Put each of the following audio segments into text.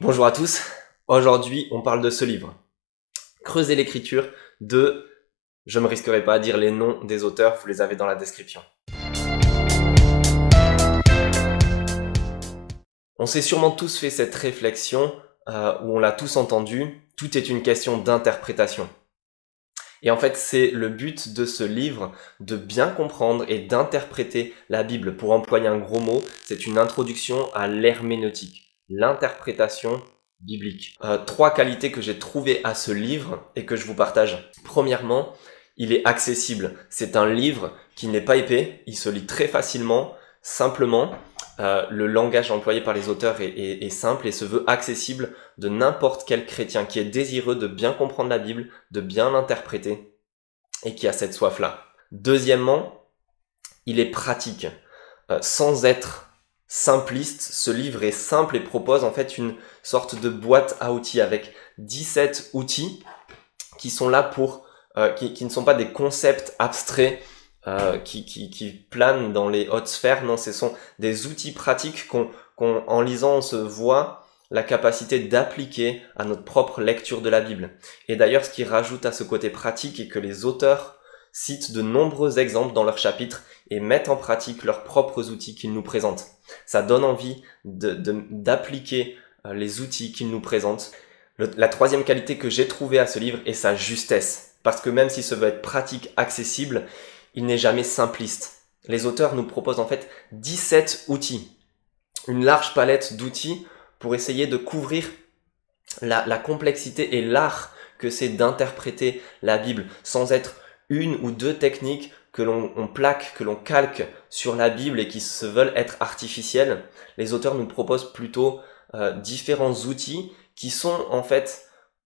Bonjour à tous, aujourd'hui on parle de ce livre, Creuser l'écriture de, je ne me risquerai pas à dire les noms des auteurs, vous les avez dans la description. On s'est sûrement tous fait cette réflexion, où on l'a tous entendu, tout est une question d'interprétation. Et en fait c'est le but de ce livre, de bien comprendre et d'interpréter la Bible. Pour employer un gros mot, c'est une introduction à l'herméneutique, l'interprétation biblique. Trois qualités que j'ai trouvées à ce livre et que je vous partage. Premièrement, il est accessible. C'est un livre qui n'est pas épais, il se lit très facilement, simplement. Le langage employé par les auteurs est simple et se veut accessible de n'importe quel chrétien qui est désireux de bien comprendre la Bible, de bien l'interpréter et qui a cette soif-là. Deuxièmement, il est pratique. Sans être simpliste, ce livre est simple et propose en fait une sorte de boîte à outils avec 17 outils qui sont là pour, qui ne sont pas des concepts abstraits qui planent dans les hautes sphères. Non, ce sont des outils pratiques en lisant, on se voit la capacité d'appliquer à notre propre lecture de la Bible. Et d'ailleurs, ce qui rajoute à ce côté pratique est que les auteurs citent de nombreux exemples dans leurs chapitres et mettent en pratique leurs propres outils qu'ils nous présentent. Ça donne envie d'appliquer les outils qu'ils nous présentent. La troisième qualité que j'ai trouvée à ce livre est sa justesse. Parce que même s'il se veut être pratique, accessible, il n'est jamais simpliste. Les auteurs nous proposent en fait 17 outils, une large palette d'outils pour essayer de couvrir la complexité et l'art que c'est d'interpréter la Bible sans être une ou deux techniques que l'on plaque, que l'on calque sur la Bible et qui se veulent être artificielles. Les auteurs nous proposent plutôt différents outils qui sont en fait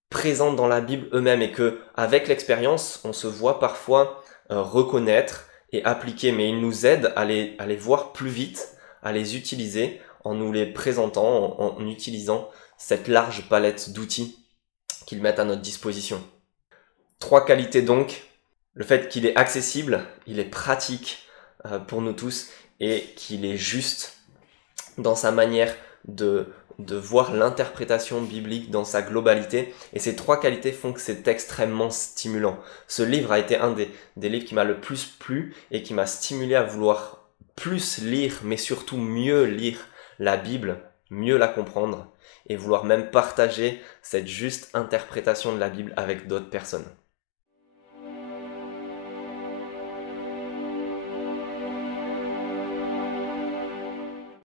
présents dans la Bible eux-mêmes et que avec l'expérience on se voit parfois reconnaître et appliquer, mais ils nous aident à les voir plus vite, à les utiliser en nous les présentant, en utilisant cette large palette d'outils qu'ils mettent à notre disposition. Trois qualités donc, le fait qu'il est accessible, il est pratique pour nous tous et qu'il est juste dans sa manière de voir l'interprétation biblique dans sa globalité. Et ces trois qualités font que c'est extrêmement stimulant. Ce livre a été un des livres qui m'a le plus plu et qui m'a stimulé à vouloir plus lire, mais surtout mieux lire la Bible, mieux la comprendre et vouloir même partager cette juste interprétation de la Bible avec d'autres personnes.